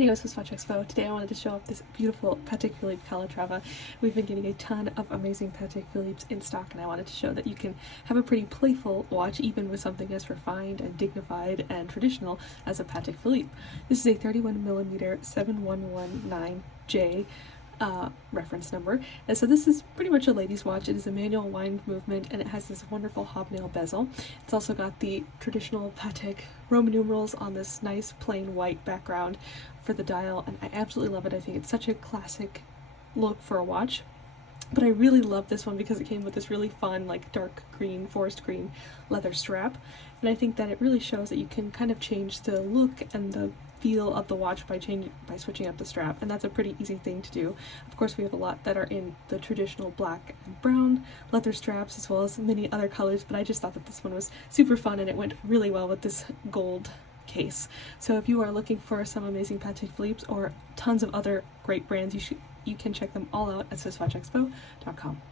Anyway, SwissWatchExpo. Today I wanted to show off this beautiful Patek Philippe Calatrava. We've been getting a ton of amazing Patek Philippe's in stock, and I wanted to show that you can have a pretty playful watch even with something as refined and dignified and traditional as a Patek Philippe. This is a 31mm 7119J reference number, and so this is pretty much a lady's watch. It is a manual wind movement, and it has this wonderful hobnail bezel. It's also got the traditional Patek Roman numerals on this nice plain white background for the dial, and I absolutely love it. I think it's such a classic look for a watch. But I really love this one because it came with this really fun, like dark green, forest green leather strap. And I think that it really shows that you can kind of change the look and the feel of the watch by switching up the strap, and that's a pretty easy thing to do. Of course, we have a lot that are in the traditional black and brown leather straps, as well as many other colors, but I just thought that this one was super fun and it went really well with this gold case. So if you are looking for some amazing Patek Philippe's or tons of other great brands, you can check them all out at SwissWatchExpo.com.